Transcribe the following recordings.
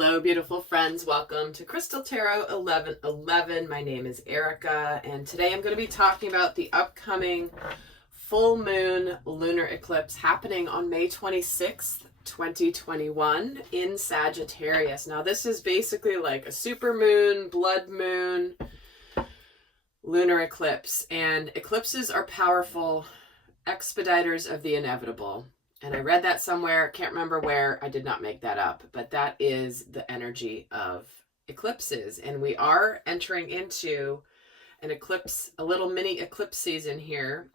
Hello, beautiful friends. Welcome to Crystal Tarot 1111. My name is Erica, and today I'm going to be talking about the upcoming full moon lunar eclipse happening on May 26th, 2021 in Sagittarius. Now, this is basically like a super moon, blood moon, lunar eclipse, and eclipses are powerful expediters of the inevitable. And I read that somewhere, can't remember where, I did not make that up, but that is the energy of eclipses. And we are entering into an eclipse, a little mini eclipse season here,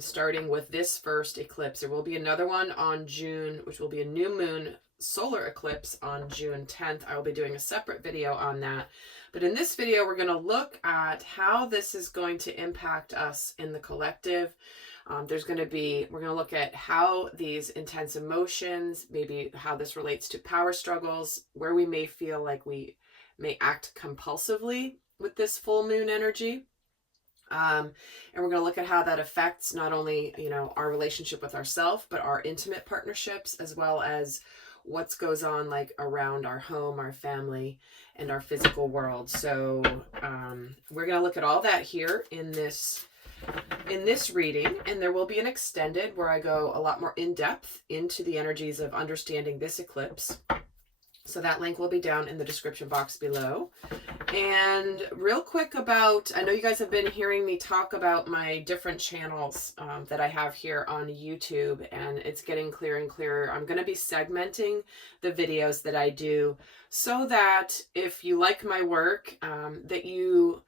starting with this first eclipse. There will be another one on June, which will be a new moon solar eclipse on June 10th. I will be doing a separate video on that. But in this video, we're going to look at how this is going to impact us in the collective. We're going to look at how these intense emotions, maybe how this relates to power struggles, where we may feel like we may act compulsively with this full moon energy. And we're going to look at how that affects not only, our relationship with ourselves, but our intimate partnerships, as well as what goes on like around our home, our family, and our physical world. So we're going to look at all that here in this reading, and there will be an extended where I go a lot more in depth into the energies of understanding this eclipse. So that link will be down in the description box below. And real quick I know you guys have been hearing me talk about my different channels that I have here on YouTube, and it's getting clearer and clearer. I'm going to be segmenting the videos that I do so that if you like my work, that you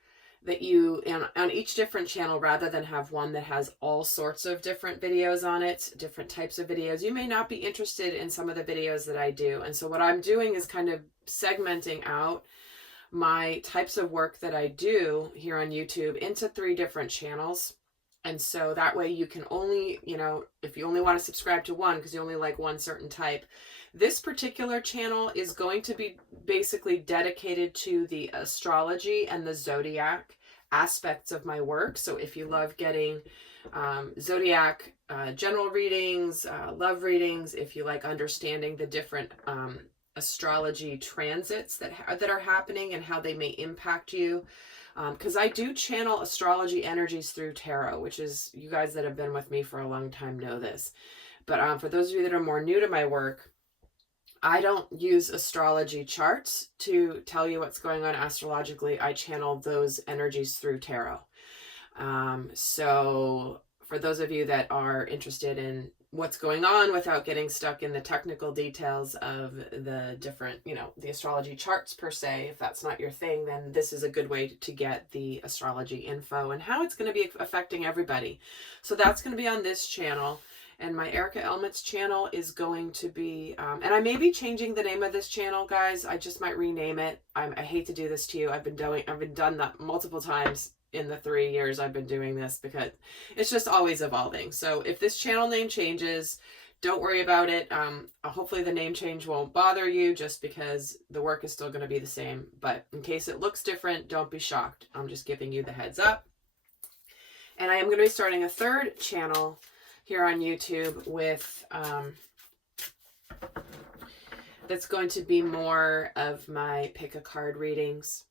on each different channel, rather than have one that has all sorts of different videos on it, different types of videos, you may not be interested in some of the videos that I do. And so what I'm doing is kind of segmenting out my types of work that I do here on YouTube into 3 different channels. And so that way you can only, if you only want to subscribe to one because you only like one certain type, this particular channel is going to be basically dedicated to the astrology and the zodiac aspects of my work. So if you love getting zodiac general readings, love readings, if you like understanding the different astrology transits that are happening and how they may impact you, because I do channel astrology energies through tarot, which is, you guys that have been with me for a long time know this. But for those of you that are more new to my work, I don't use astrology charts to tell you what's going on astrologically. I channel those energies through tarot. So for those of you that are interested in what's going on without getting stuck in the technical details of the different, the astrology charts per se, if that's not your thing, then this is a good way to get the astrology info and how it's going to be affecting everybody. So that's going to be on this channel. And my Erica Elmitz channel is going to be, and I may be changing the name of this channel, guys. I just might rename it. I hate to do this to you. I've been done that multiple times in the 3 years I've been doing this, because it's just always evolving. So if this channel name changes, don't worry about it. Hopefully the name change won't bother you, just because the work is still going to be the same. But in case it looks different, don't be shocked. I'm just giving you the heads up. And I am going to be starting a 3rd channel here on YouTube with that's going to be more of my pick a card readings.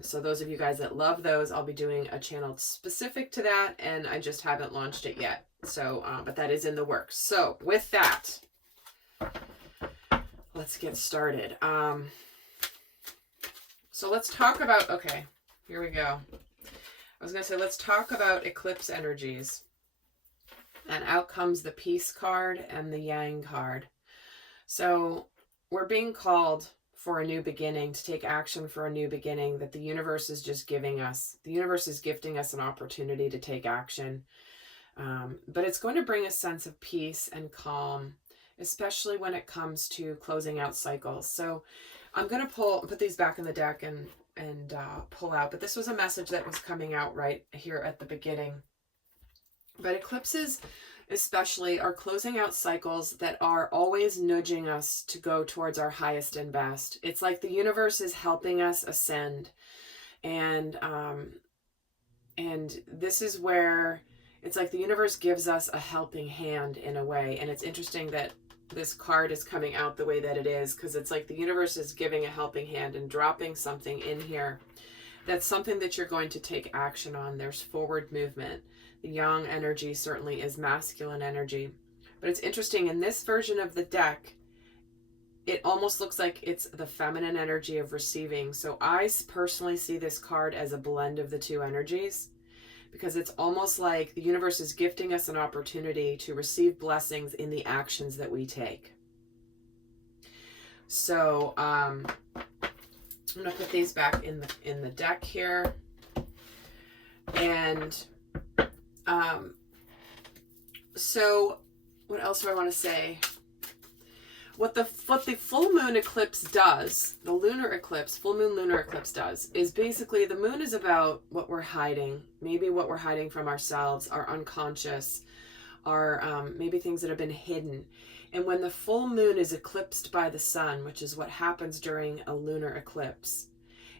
So those of you guys that love those, I'll be doing a channel specific to that, and I just haven't launched it yet. So, but that is in the works. So with that, let's get started. So let's talk about, okay, here we go. I was going to say, let's talk about eclipse energies. And out comes the Peace card and the Yang card. So we're being called for a new beginning, to take action for a new beginning that the universe is just giving us. The universe is gifting us an opportunity to take action. But it's going to bring a sense of peace and calm, especially when it comes to closing out cycles. So I'm going to put these back in the deck and pull out. But this was a message that was coming out right here at the beginning. But eclipses especially are closing out cycles that are always nudging us to go towards our highest and best. It's like the universe is helping us ascend. And this is where it's like the universe gives us a helping hand in a way. And it's interesting that this card is coming out the way that it is, because it's like the universe is giving a helping hand and dropping something in here. That's something that you're going to take action on. There's forward movement. The yang energy certainly is masculine energy. But it's interesting, in this version of the deck, it almost looks like it's the feminine energy of receiving. So I personally see this card as a blend of the two energies, because it's almost like the universe is gifting us an opportunity to receive blessings in the actions that we take. So I'm going to put these back in the deck here. And so what else do I want to say? What the full moon eclipse does, the lunar eclipse, full moon lunar eclipse does, is basically the moon is about what we're hiding, maybe what we're hiding from ourselves, our unconscious, our maybe things that have been hidden. And when the full moon is eclipsed by the sun, which is what happens during a lunar eclipse,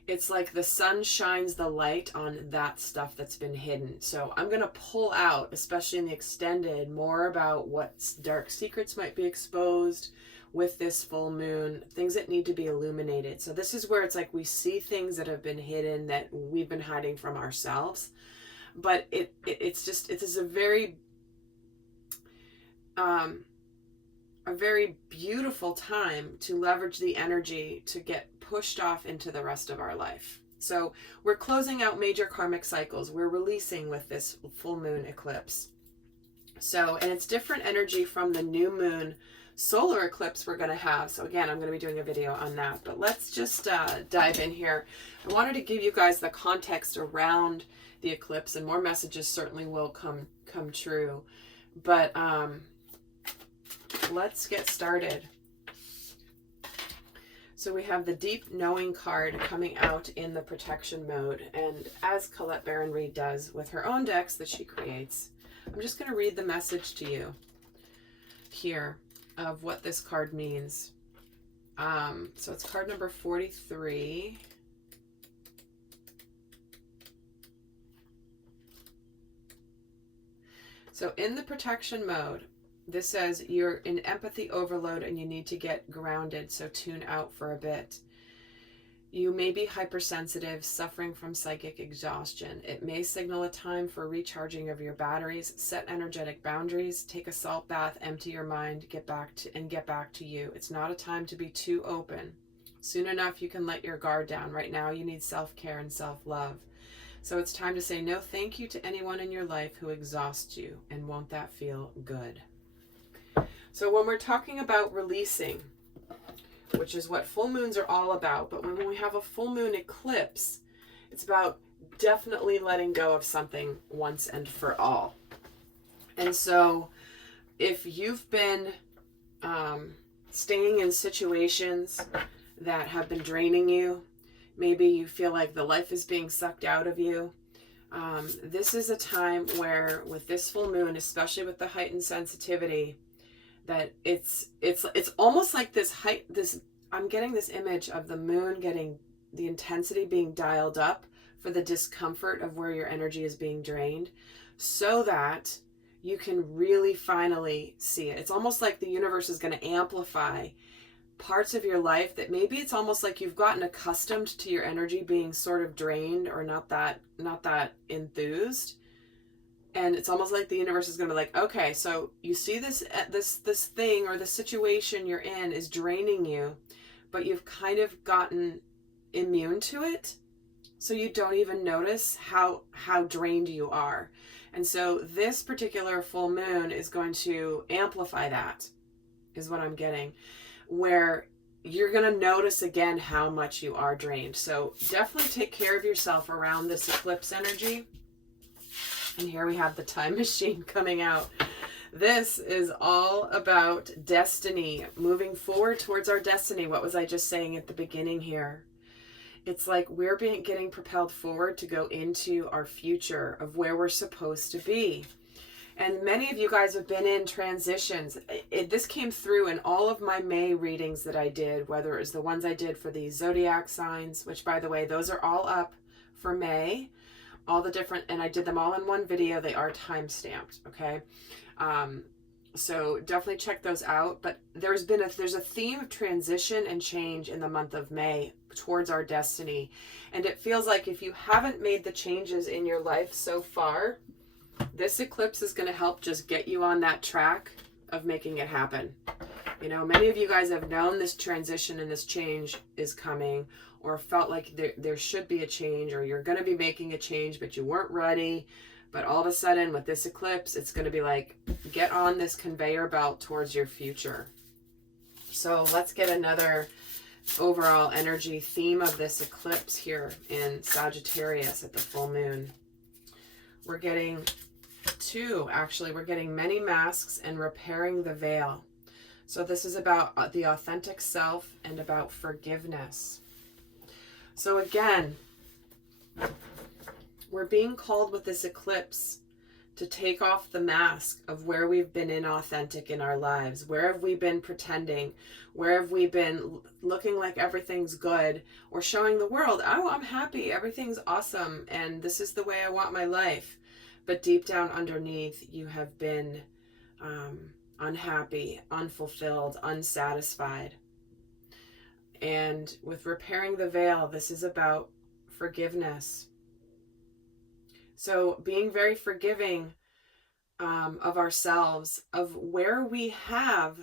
it's like the sun shines the light on that stuff that's been hidden. So I'm going to pull out, especially in the extended, more about what dark secrets might be exposed with this full moon, things that need to be illuminated. So this is where it's like we see things that have been hidden that we've been hiding from ourselves. But it is a very beautiful time to leverage the energy to get pushed off into the rest of our life. So we're closing out major karmic cycles. We're releasing with this full moon eclipse. So, and it's different energy from the new moon solar eclipse we're going to have. So again, I'm going to be doing a video on that, but let's just dive in here. I wanted to give you guys the context around the eclipse, and more messages certainly will come true. But let's get started. So we have the Deep Knowing card coming out in the protection mode. And as Colette Baron-Reid does with her own decks that she creates, I'm just going to read the message to you here of what this card means. So it's card number 43. So in the protection mode, this says you're in empathy overload and you need to get grounded, so tune out for a bit. You may be hypersensitive, suffering from psychic exhaustion. It may signal a time for recharging of your batteries. Set energetic boundaries, take a salt bath, empty your mind, get back to you. It's not a time to be too open. Soon enough you can let your guard down. Right now you need self-care and self-love. So it's time to say no thank you to anyone in your life who exhausts you, and won't that feel good? So when we're talking about releasing, which is what full moons are all about, but when we have a full moon eclipse, it's about definitely letting go of something once and for all. And so if you've been staying in situations that have been draining you, maybe you feel like the life is being sucked out of you, this is a time where with this full moon, especially with the heightened sensitivity, that it's almost like I'm getting this image of the moon getting the intensity being dialed up for the discomfort of where your energy is being drained, so that you can really finally see it. It's almost like the universe is going to amplify parts of your life that maybe it's almost like you've gotten accustomed to your energy being sort of drained or not that enthused. And it's almost like the universe is going to be like, okay, so you see this thing or the situation you're in is draining you, but you've kind of gotten immune to it, so you don't even notice how drained you are. And so this particular full moon is going to amplify that, is what I'm getting, where you're going to notice again how much you are drained. So definitely take care of yourself around this eclipse energy. And here we have the time machine coming out. This is all about destiny, moving forward towards our destiny. What was I just saying at the beginning here? It's like we're getting propelled forward to go into our future of where we're supposed to be. And many of you guys have been in transitions. This came through in all of my May readings that I did, whether it was the ones I did for the Zodiac signs, which by the way, those are all up for May. All the different, and I did them all in one video. They are time stamped, okay? So definitely check those out. But there's a theme of transition and change in the month of May towards our destiny. And it feels like if you haven't made the changes in your life so far, this eclipse is going to help just get you on that track of making it happen. You know, many of you guys have known this transition and this change is coming, or felt like there should be a change, or you're going to be making a change, but you weren't ready. But all of a sudden with this eclipse, it's going to be like, get on this conveyor belt towards your future. So let's get another overall energy theme of this eclipse here in Sagittarius at the full moon. We're getting two, actually. We're getting many masks and repairing the veil. So this is about the authentic self and about forgiveness. So again, we're being called with this eclipse to take off the mask of where we've been inauthentic in our lives. Where have we been pretending? Where have we been looking like everything's good, or showing the world, oh, I'm happy, everything's awesome, and this is the way I want my life. But deep down underneath, you have been unhappy, unfulfilled, unsatisfied. And with repairing the veil, this is about forgiveness. So being very forgiving of ourselves, of where we have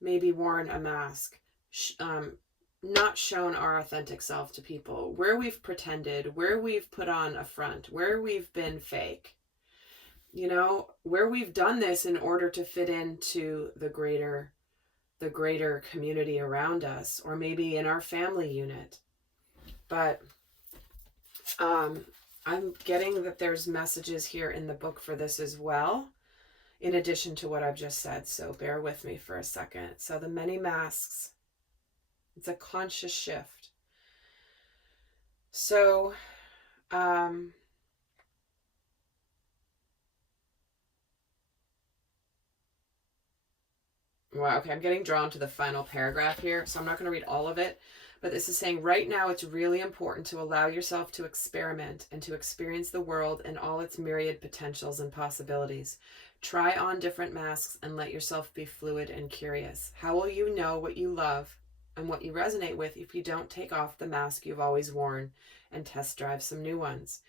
maybe worn a mask, not shown our authentic self to people, where we've pretended, where we've put on a front, where we've been fake, you know, where we've done this in order to fit into the greater community around us, or maybe in our family unit. But I'm getting that there's messages here in the book for this as well, in addition to what I've just said. So bear with me for a second. So the many masks, it's a conscious shift. So, well, okay, I'm getting drawn to the final paragraph here, so I'm not going to read all of it. But this is saying, right now it's really important to allow yourself to experiment and to experience the world and all its myriad potentials and possibilities. Try on different masks and let yourself be fluid and curious. How will you know what you love and what you resonate with if you don't take off the mask you've always worn and test drive some new ones?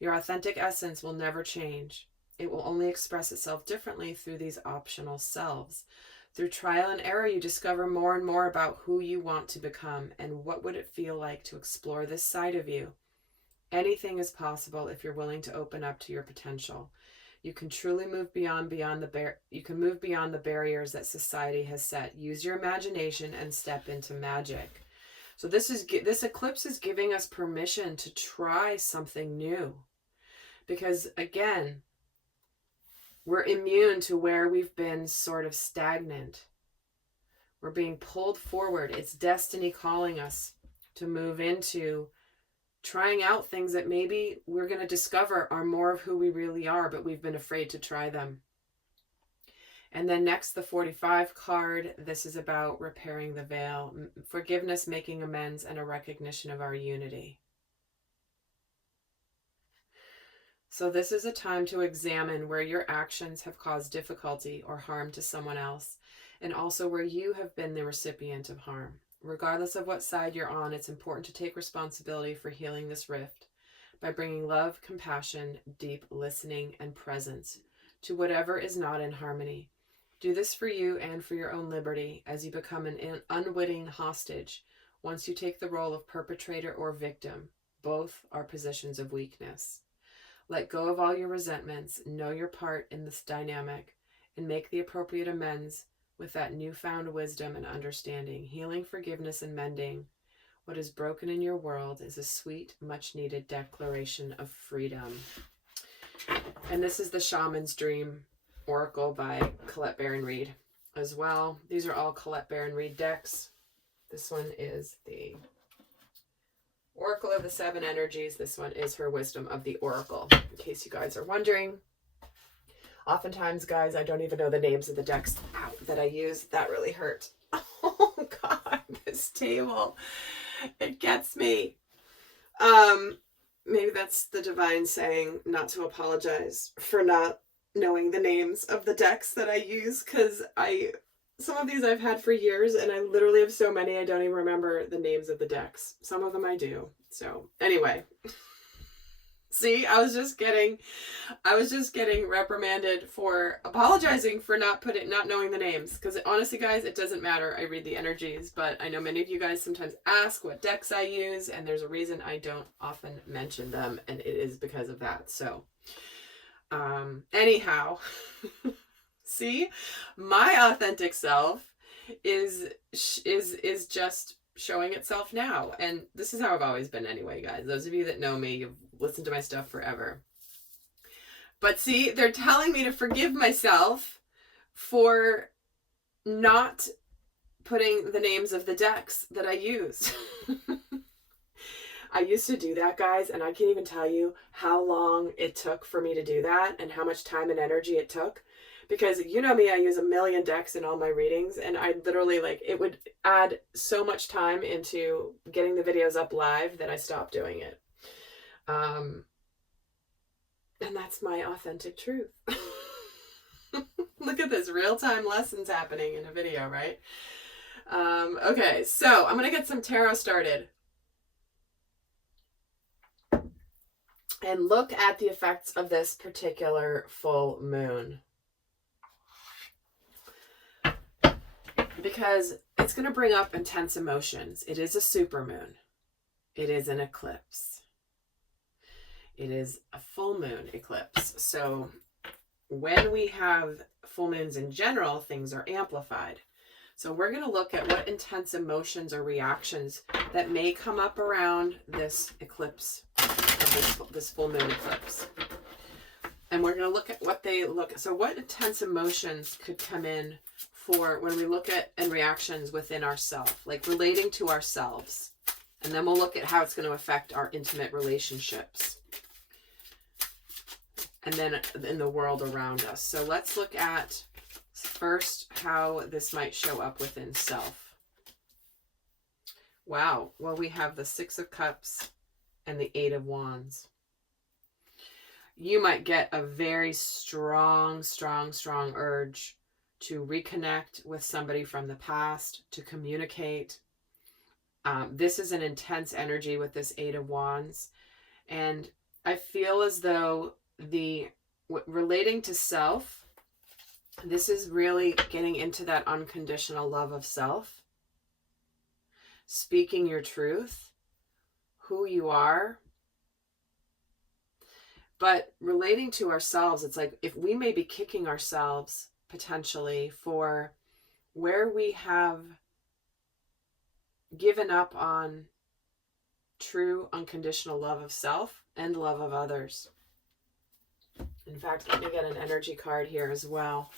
Your authentic essence will never change. It will only express itself differently through these optional selves. Through trial and error, you discover more and more about who you want to become and what would it feel like to explore this side of you. Anything is possible if you're willing to open up to your potential. You can truly move beyond the barriers that society has set. Use your imagination and step into magic. So this eclipse is giving us permission to try something new. Because again, we're immune to where we've been sort of stagnant. We're being pulled forward. It's destiny calling us to move into trying out things that maybe we're going to discover are more of who we really are, but we've been afraid to try them. And then next, the 45 card. This is about repairing the veil, forgiveness, making amends, and a recognition of our unity. So this is a time to examine where your actions have caused difficulty or harm to someone else, and also where you have been the recipient of harm. Regardless of what side you're on, it's important to take responsibility for healing this rift by bringing love, compassion, deep listening, and presence to whatever is not in harmony. Do this for you and for your own liberty as you become an unwitting hostage once you take the role of perpetrator or victim. Both are positions of weakness. Let go of all your resentments, know your part in this dynamic, and make the appropriate amends with that newfound wisdom and understanding. Healing, forgiveness, and mending what is broken in your world is a sweet, much-needed declaration of freedom. And this is the Shaman's Dream Oracle by Colette Baron-Reid as well. These are all Colette Baron-Reid decks. This one is the Oracle of the Seven Energies. This one is her Wisdom of the Oracle, in case you guys are wondering. Oftentimes, guys, I don't even know the names of the decks that I use. That really hurt. Oh, God, this table. It gets me. Maybe that's the divine saying not to apologize for not knowing the names of the decks that I use, because some of these I've had for years and I literally have so many I don't even remember the names of the decks. Some of them I do. So anyway, see, I was just getting reprimanded for apologizing for not knowing the names, because honestly guys, it doesn't matter. I read the energies, but I know many of you guys sometimes ask what decks I use, and there's a reason I don't often mention them, and it is because of that. So anyhow, see, my authentic self is just showing itself now. And this is how I've always been anyway, guys. Those of you that know me, you've listened to my stuff forever. But see, they're telling me to forgive myself for not putting the names of the decks that I use. I used to do that, guys, and I can't even tell you how long it took for me to do that and how much time and energy it took. Because you know me, I use a million decks in all my readings, and I literally, like, it would add so much time into getting the videos up live that I stopped doing it. And that's my authentic truth. Look at this, real-time lessons happening in a video, right? Okay, so I'm going to get some tarot started. And look at the effects of this particular full moon. Because it's going to bring up intense emotions. It is a supermoon. It is an eclipse. It is a full moon eclipse. So when we have full moons in general, things are amplified. So we're going to look at what intense emotions or reactions that may come up around this eclipse, this full moon eclipse. And we're going to look at what they look. So what intense emotions could come in for when we look at and reactions within ourselves, like relating to ourselves. And then we'll look at how it's going to affect our intimate relationships. And then in the world around us. So let's look at first how this might show up within self. Wow. Well, we have the Six of Cups and the Eight of Wands. You might get a very strong urge to reconnect with somebody from the past, to communicate. This is an intense energy with this Eight of Wands. And I feel as though relating to self, this is really getting into that unconditional love of self. Speaking your truth, who you are. But relating to ourselves, it's like if we may be kicking ourselves potentially for where we have given up on true unconditional love of self and love of others. In fact, let me get an energy card here as well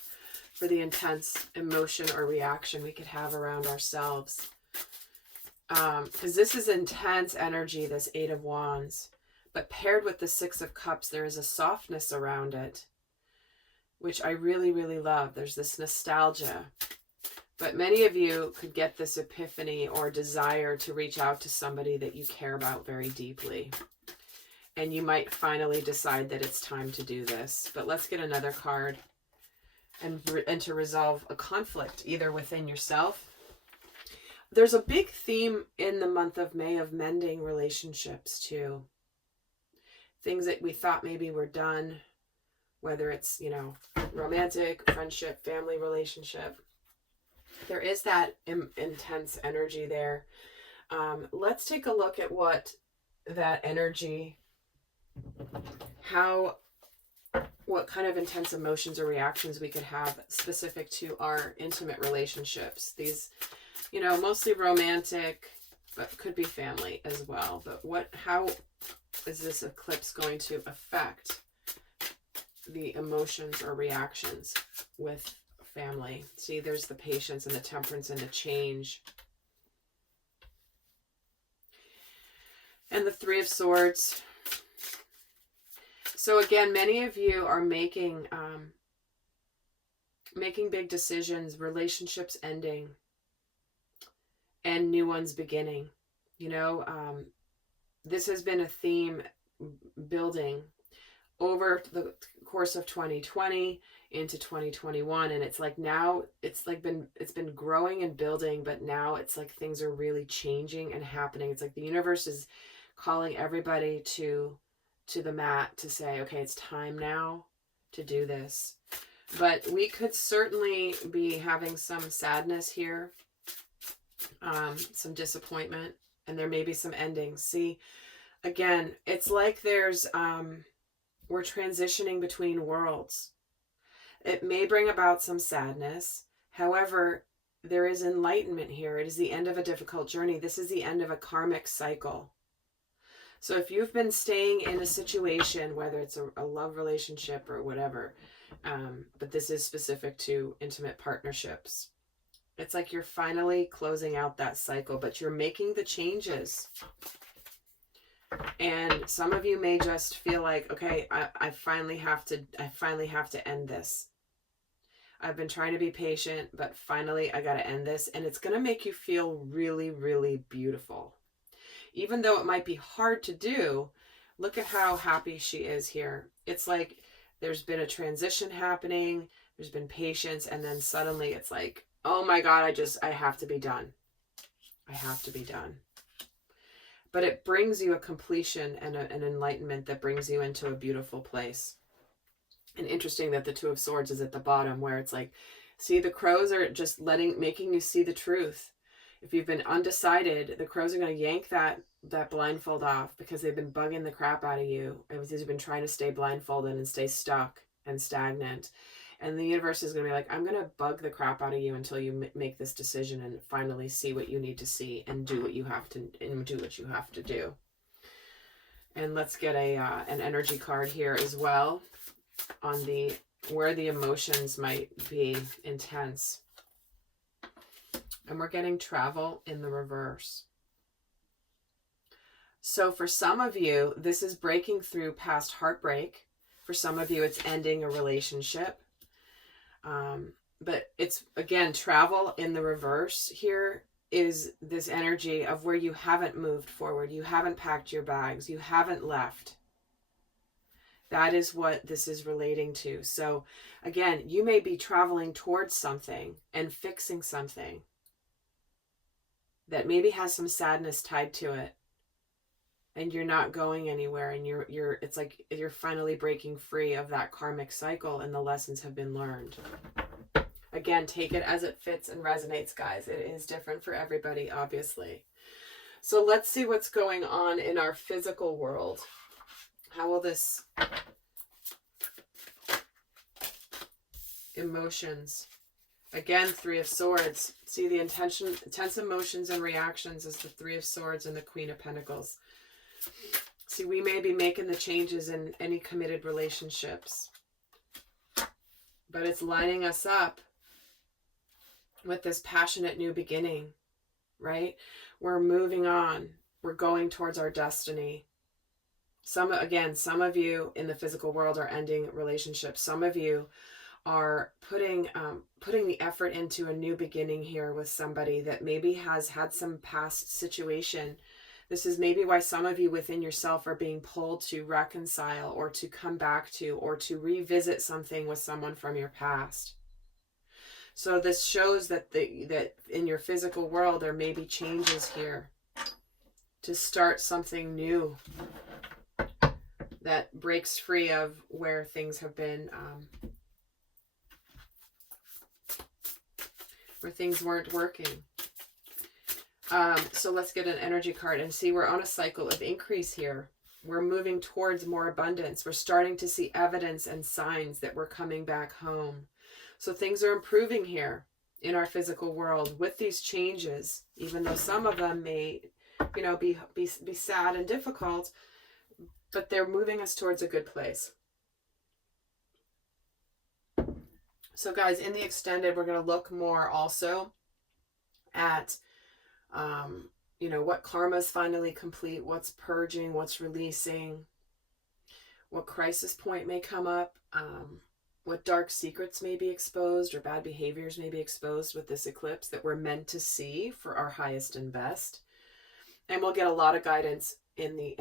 for the intense emotion or reaction we could have around ourselves. Because this is intense energy, this Eight of Wands. But paired with the Six of Cups, there is a softness around it, which I really, really love. There's this nostalgia. But many of you could get this epiphany or desire to reach out to somebody that you care about very deeply. And you might finally decide that it's time to do this. But let's get another card and to resolve a conflict, either within yourself. There's a big theme in the month of May of mending relationships too. Things that we thought maybe were done, whether it's, romantic, friendship, family relationship. There is that intense energy there. Let's take a look at what that energy, what kind of intense emotions or reactions we could have specific to our intimate relationships. These, mostly romantic, but could be family as well. But how is this eclipse going to affect the emotions or reactions with family? See, there's the patience and the temperance and the change. And the Three of Swords. So again, many of you are making big decisions, relationships ending, and new ones beginning. This has been a theme building over the course of 2020 into 2021, and it's like now it's been growing and building, but now it's like things are really changing and happening. It's like the universe is calling everybody to the mat to say, okay, it's time now to do this. But we could certainly be having some sadness here, some disappointment, and there may be some endings. See, again, it's like there's we're transitioning between worlds. It may bring about some sadness. However, there is enlightenment here. It is the end of a difficult journey. This is the end of a karmic cycle. So if you've been staying in a situation, whether it's a love relationship or whatever, but this is specific to intimate partnerships, it's like you're finally closing out that cycle, but you're making the changes. And some of you may just feel like, okay, I finally have to end this. I've been trying to be patient, but finally I got to end this. And it's going to make you feel really, really beautiful. Even though it might be hard to do, look at how happy she is here. It's like there's been a transition happening. There's been patience. And then suddenly it's like, oh my God, I have to be done. I have to be done. But it brings you a completion and an enlightenment that brings you into a beautiful place. And interesting that the Two of Swords is at the bottom, where it's like, see, the crows are just making you see the truth. If you've been undecided, the crows are going to yank that blindfold off because they've been bugging the crap out of you. You've been trying to stay blindfolded and stay stuck and stagnant. And the universe is going to be like, I'm going to bug the crap out of you until you make this decision and finally see what you need to see and do what you have to do. And let's get an energy card here as well on where the emotions might be intense. And we're getting travel in the reverse. So for some of you, this is breaking through past heartbreak. For some of you, it's ending a relationship. But it's, again, travel in the reverse here is this energy of where you haven't moved forward. You haven't packed your bags. You haven't left. That is what this is relating to. So again, you may be traveling towards something and fixing something that maybe has some sadness tied to it, and you're not going anywhere, and it's like you're finally breaking free of that karmic cycle and the lessons have been learned. Again, take it as it fits and resonates, guys. It is different for everybody, obviously. So let's see what's going on in our physical world. How will this emotions? Again, Three of Swords. See, the intense emotions and reactions is the Three of Swords and the Queen of Pentacles. See, we may be making the changes in any committed relationships, but it's lining us up with this passionate new beginning, right? We're moving on. We're going towards our destiny. Some of you in the physical world are ending relationships. Some of you are putting the effort into a new beginning here with somebody that maybe has had some past situation. This is maybe why some of you within yourself are being pulled to reconcile or to come back to or to revisit something with someone from your past. So this shows that that in your physical world there may be changes here to start something new that breaks free of where things have been, where things weren't working. So let's get an energy card and see, we're on a cycle of increase here. We're moving towards more abundance. We're starting to see evidence and signs that we're coming back home. So things are improving here in our physical world with these changes, even though some of them may, be sad and difficult, but they're moving us towards a good place. So guys, in the extended, we're going to look more also at, what karma is finally complete, what's purging, what's releasing, what crisis point may come up, what dark secrets may be exposed or bad behaviors may be exposed with this eclipse that we're meant to see for our highest and best. And we'll get a lot of guidance in the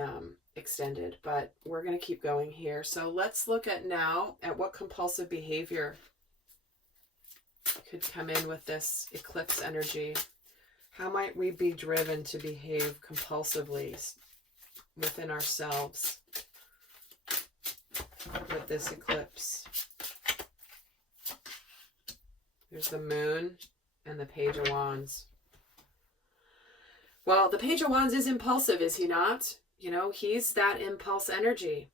extended, but we're going to keep going here. So let's look at now at what compulsive behavior could come in with this eclipse energy. How might we be driven to behave compulsively within ourselves with this eclipse? There's the moon and the Page of Wands. Well, the Page of Wands is impulsive, is he not? You know, he's that impulse energy.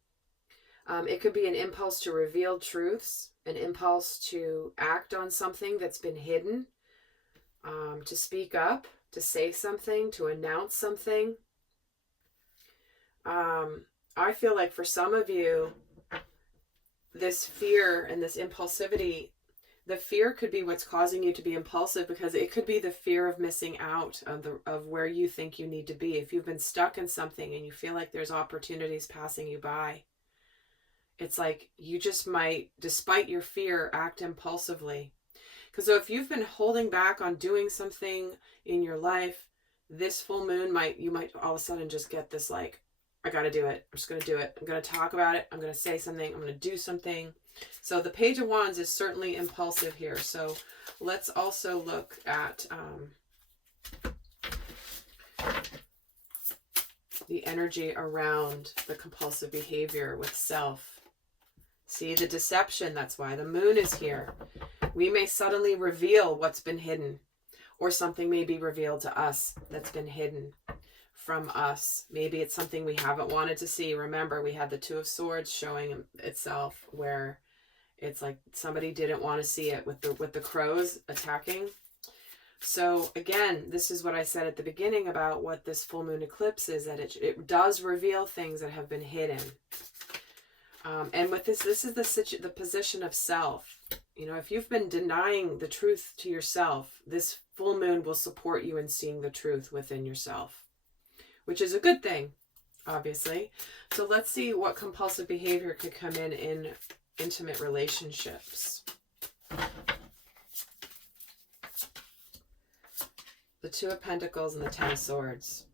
It could be an impulse to reveal truths, an impulse to act on something that's been hidden, to speak up, to say something, to announce something. I feel like for some of you, this fear and this impulsivity, the fear could be what's causing you to be impulsive, because it could be the fear of missing out of where you think you need to be. If you've been stuck in something and you feel like there's opportunities passing you by, it's like you just might, despite your fear, act impulsively. Because if you've been holding back on doing something in your life, this full moon you might all of a sudden just get this like, I got to do it. I'm just going to do it. I'm going to talk about it. I'm going to say something. I'm going to do something. So the Page of Wands is certainly impulsive here. So let's also look at the energy around the compulsive behavior with self. See the deception. That's why the moon is here. We may suddenly reveal what's been hidden, or something may be revealed to us that's been hidden from us. Maybe it's something we haven't wanted to see. Remember, we had the Two of Swords showing itself, where it's like somebody didn't want to see it with the crows attacking. So again, this is what I said at the beginning about what this full moon eclipse is, that it does reveal things that have been hidden. And with this is the position of self. You know, if you've been denying the truth to yourself, this full moon will support you in seeing the truth within yourself, which is a good thing, obviously. So let's see what compulsive behavior could come in intimate relationships. The Two of Pentacles and the Ten of Swords.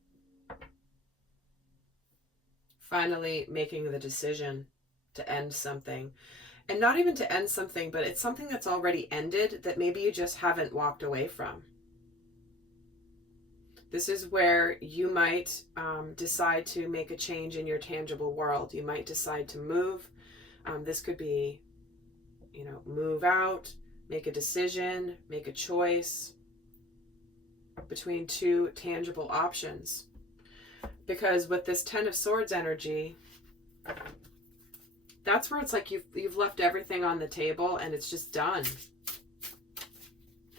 Finally making the decision to end something. And not even to end something, but it's something that's already ended that maybe you just haven't walked away from. This is where you might decide to make a change in your tangible world. You might decide to move. This could be, you know, move out, make a decision, make a choice between two tangible options. Because with this Ten of Swords energy, that's where it's like you've left everything on the table and it's just done.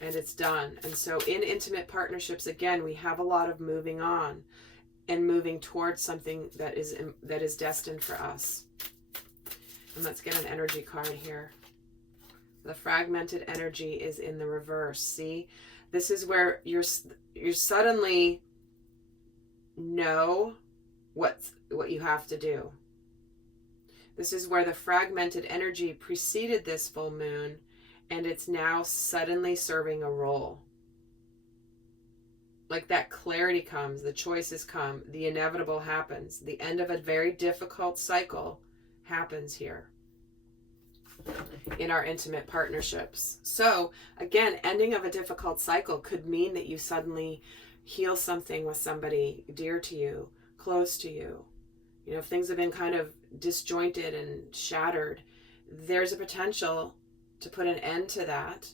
And it's done. And so in intimate partnerships, again, we have a lot of moving on and moving towards something that is destined for us. And let's get an energy card here. The fragmented energy is in the reverse. See, this is where you suddenly know what you have to do. This is where the fragmented energy preceded this full moon, and it's now suddenly serving a role. Like that clarity comes, the choices come, the inevitable happens. The end of a very difficult cycle happens here in our intimate partnerships. So again, ending of a difficult cycle could mean that you suddenly heal something with somebody dear to you, close to you. You know, if things have been kind of disjointed and shattered, there's a potential to put an end to that.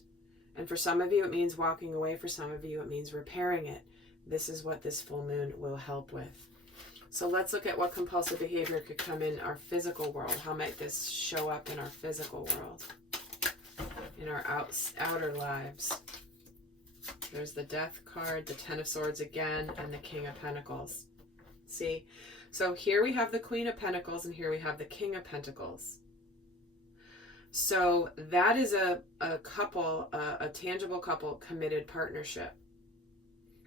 And for some of you, it means walking away. For some of you, it means repairing it. This is what this full moon will help with. So let's look at what compulsive behavior could come in our physical world. How might this show up in our physical world, in our outer lives? There's the Death card, the Ten of Swords again, and the King of Pentacles. See? So here we have the Queen of Pentacles, and here we have the King of Pentacles. So that is a couple, a tangible couple, committed partnership.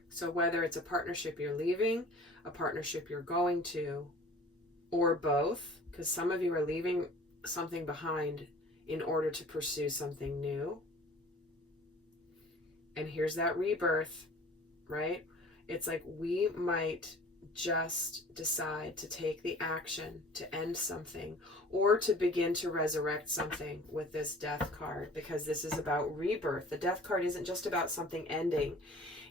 So whether it's a partnership you're leaving, a partnership you're going to, or both, because some of you are leaving something behind in order to pursue something new. And here's that rebirth, right? It's like we might just decide to take the action to end something or to begin to resurrect something with this death card, because this is about rebirth. The death card isn't just about something ending.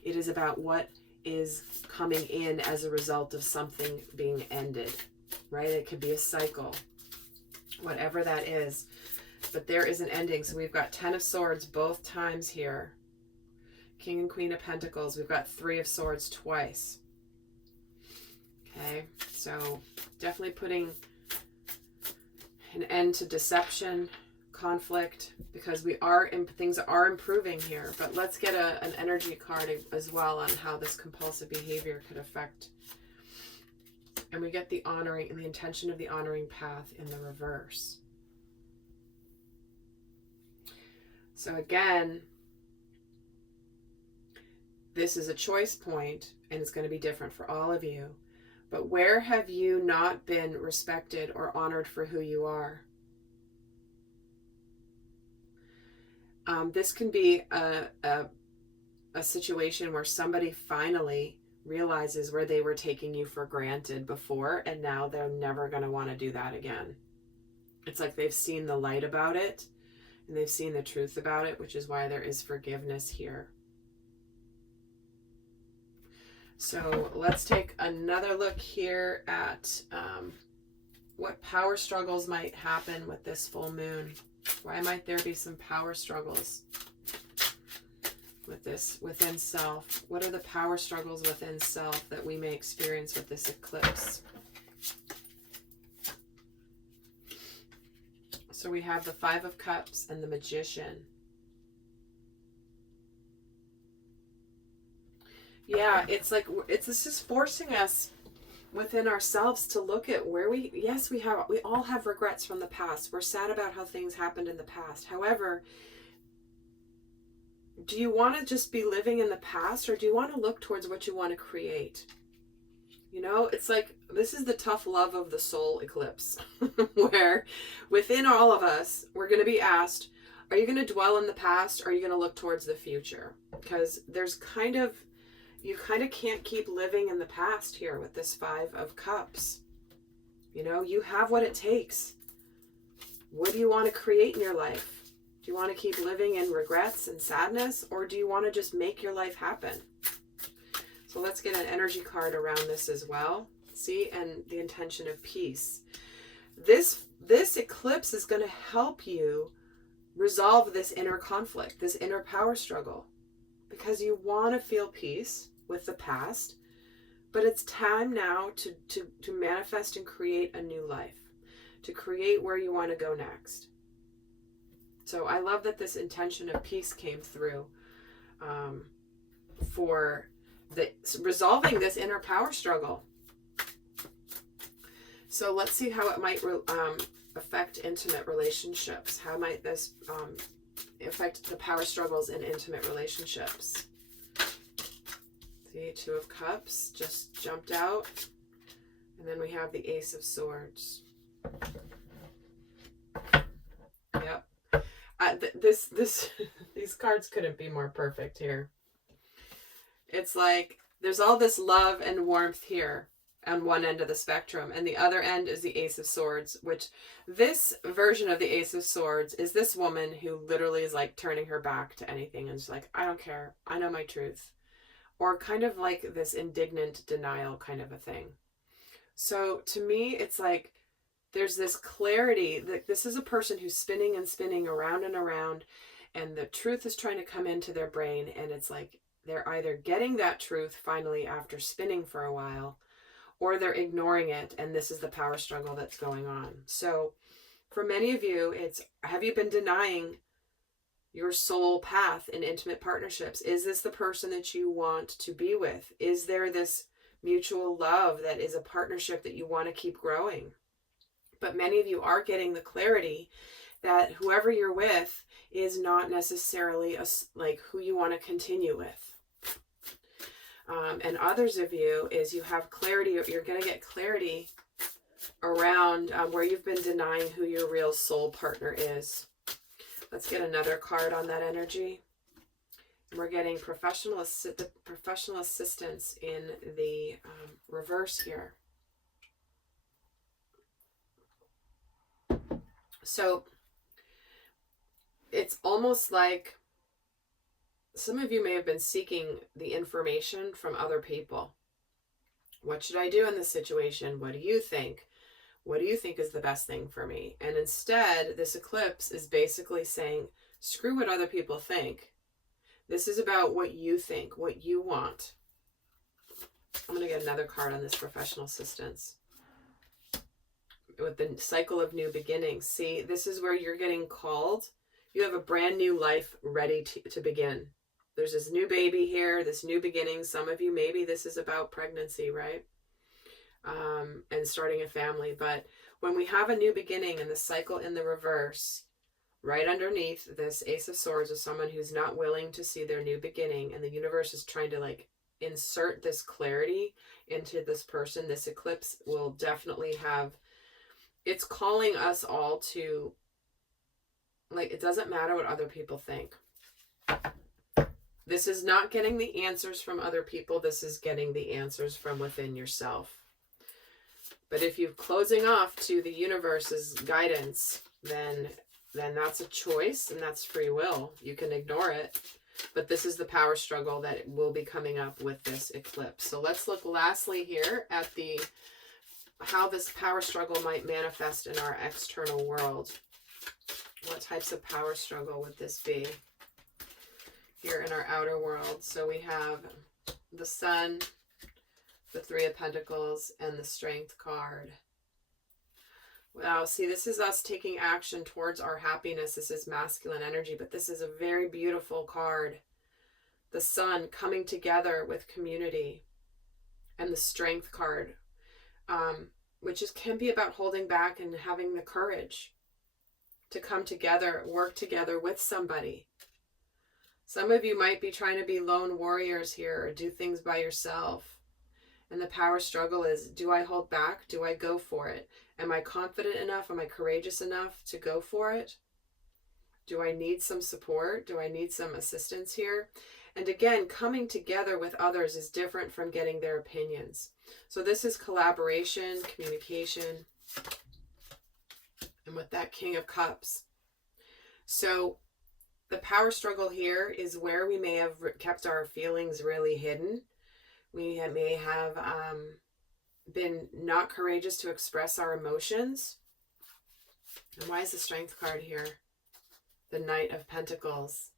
It is about what is coming in as a result of something being ended, right? It could be a cycle, whatever that is. But there is an ending. So we've got 10 of Swords both times here. King and Queen of Pentacles. We've got 3 of Swords twice. Okay, so definitely putting an end to deception, conflict, because things are improving here. But let's get an energy card as well on how this compulsive behavior could affect. And we get the honoring and the intention of the honoring path in the reverse. So again, this is a choice point, and it's going to be different for all of you. But where have you not been respected or honored for who you are? This can be a situation where somebody finally realizes where they were taking you for granted before, and now they're never going to want to do that again. It's like they've seen the light about it, and they've seen the truth about it, which is why there is forgiveness here. So let's take another look here at what power struggles might happen with this full moon. Why might there be some power struggles with this within self? What are the power struggles within self that we may experience with this eclipse? So we have the 5 of Cups and the Magician. Yeah, it's like, this is forcing us within ourselves to look at where we all have regrets from the past. We're sad about how things happened in the past. However, do you want to just be living in the past, or do you want to look towards what you want to create? You know, it's like, this is the tough love of the soul eclipse, where within all of us, we're going to be asked, are you going to dwell in the past, or are you going to look towards the future? Because you kind of can't keep living in the past here with this 5 of Cups. You know, you have what it takes. What do you want to create in your life? Do you want to keep living in regrets and sadness, or do you want to just make your life happen? So let's get an energy card around this as well. See, and the intention of peace. This eclipse is going to help you resolve this inner conflict, this inner power struggle, because you want to feel peace with the past, but it's time now to manifest and create a new life, to create where you want to go next. So I love that this intention of peace came through for resolving this inner power struggle. So let's see how it might affect intimate relationships. How might this affect the power struggles in intimate relationships? The 2 of Cups just jumped out. And then we have the Ace of Swords. Yep. These cards couldn't be more perfect here. It's like there's all this love and warmth here on one end of the spectrum, and the other end is the Ace of Swords, which this version of the Ace of Swords is this woman who literally is like turning her back to anything and just like, I don't care, I know my truth, or kind of like this indignant denial kind of a thing. So to me, it's like there's this clarity that this is a person who's spinning and spinning around and around, and the truth is trying to come into their brain, and it's like they're either getting that truth finally after spinning for a while, or they're ignoring it, and this is the power struggle that's going on. So for many of you, it's, have you been denying your soul path in intimate partnerships? Is this the person that you want to be with? Is there this mutual love that is a partnership that you want to keep growing? But many of you are getting the clarity that whoever you're with is not necessarily like who you want to continue with. And others of you is you have clarity, you're going to get clarity around where you've been denying who your real soul partner is. Let's get another card on that energy. We're getting professional assistance in the reverse here. So it's almost like some of you may have been seeking the information from other people. What should I do in this situation? What do you think? What do you think is the best thing for me? And instead, this eclipse is basically saying, screw what other people think. This is about what you think, what you want. I'm going to get another card on this professional assistance. With the cycle of new beginnings. See, this is where you're getting called. You have a brand new life ready to begin. There's this new baby here, this new beginning. Some of you, maybe this is about pregnancy, right? And starting a family. But when we have a new beginning and the cycle in the reverse, right underneath this Ace of Swords is someone who's not willing to see their new beginning, and the universe is trying to like insert this clarity into this person. This eclipse will definitely have, it's calling us all to, like, it doesn't matter what other people think. This is not getting the answers from other people. This is getting the answers from within yourself. But if you're closing off to the universe's guidance, then that's a choice and that's free will. You can ignore it. But this is the power struggle that will be coming up with this eclipse. So let's look lastly here at how this power struggle might manifest in our external world. What types of power struggle would this be here in our outer world? So we have the Sun, the Three of Pentacles, and the Strength card. Wow, see, this is us taking action towards our happiness. This is masculine energy, but this is a very beautiful card. The Sun coming together with community, and the Strength card, which can be about holding back and having the courage to come together, work together with somebody. Some of you might be trying to be lone warriors here or do things by yourself. And the power struggle is, do I hold back? Do I go for it? Am I confident enough? Am I courageous enough to go for it? Do I need some support? Do I need some assistance here? And again, coming together with others is different from getting their opinions. So this is collaboration, communication, and with that King of Cups. So the power struggle here is where we may have kept our feelings really hidden. We may have been not courageous to express our emotions. And why is the Strength card here? The Knight of Pentacles.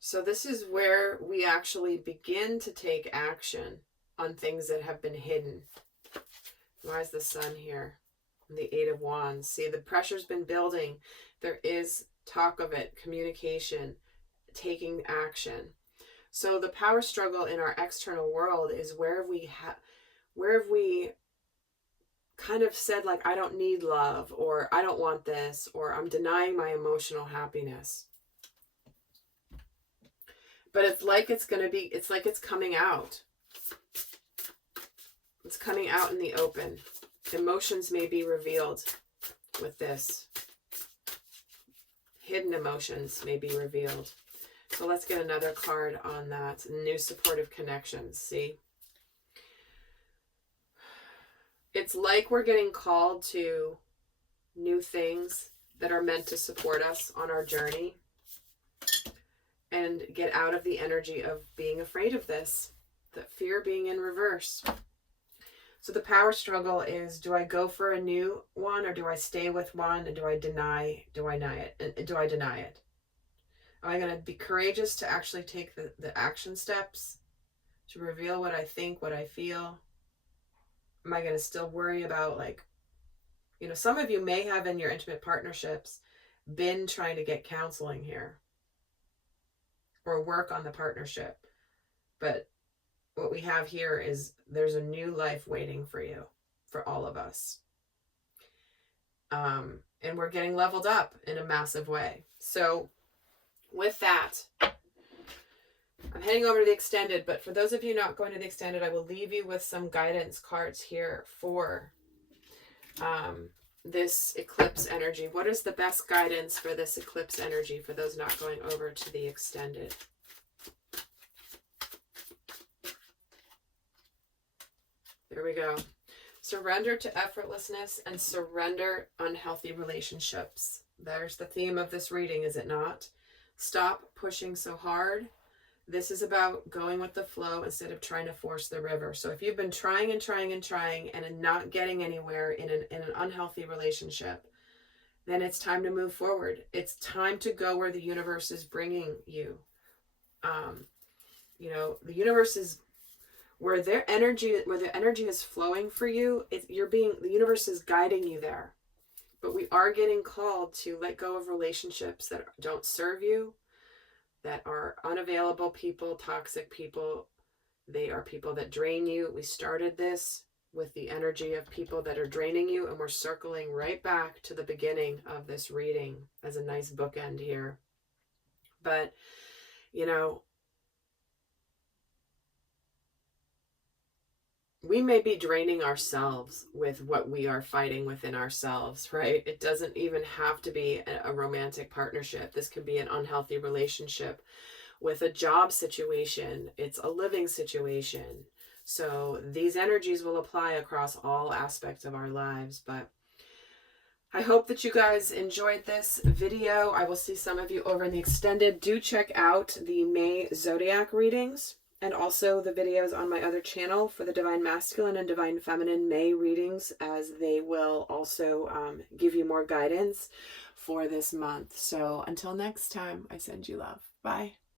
So this is where we actually begin to take action on things that have been hidden. Why is the Sun here? The Eight of Wands. See, the pressure's been building. There is talk of it, communication, taking action. So the power struggle in our external world is where have we kind of said, like, I don't need love, or I don't want this, or I'm denying my emotional happiness. But it's like it's coming out. It's coming out in the open. Emotions may be revealed with this. Hidden emotions may be revealed. So let's get another card on that. New supportive connections. See? It's like we're getting called to new things that are meant to support us on our journey and get out of the energy of being afraid of this, the fear being in reverse. So the power struggle is, do I go for a new one, or do I stay with one, and do I deny it? Am I going to be courageous to actually take the action steps to reveal what I think, what I feel? Am I going to still worry about, like, some of you may have in your intimate partnerships been trying to get counseling here or work on the partnership. But what we have here is there's a new life waiting for you, for all of us. And we're getting leveled up in a massive way. So with that, I'm heading over to the extended, but for those of you not going to the extended, I will leave you with some guidance cards here for this eclipse energy? What is the best guidance for this eclipse energy for those not going over to the extended? There we go. Surrender to effortlessness and surrender unhealthy relationships. There's the theme of this reading, is it not? Stop pushing so hard. This is about going with the flow instead of trying to force the river. So if you've been trying and trying and trying and not getting anywhere in an unhealthy relationship, then it's time to move forward. It's time to go where the universe is bringing you. You know, the universe is where the energy is flowing for you. The universe is guiding you there. But we are getting called to let go of relationships that don't serve you, that are unavailable people, toxic people. They are people that drain you. We started this with the energy of people that are draining you, and we're circling right back to the beginning of this reading as a nice bookend here. But, you know, we may be draining ourselves with what we are fighting within ourselves, right? It doesn't even have to be a romantic partnership. This could be an unhealthy relationship with a job situation. It's a living situation. So these energies will apply across all aspects of our lives. But I hope that you guys enjoyed this video. I will see some of you over in the extended. Do check out the May Zodiac readings, and also the videos on my other channel for the Divine Masculine and Divine Feminine May readings, as they will also give you more guidance for this month. So until next time, I send you love. Bye.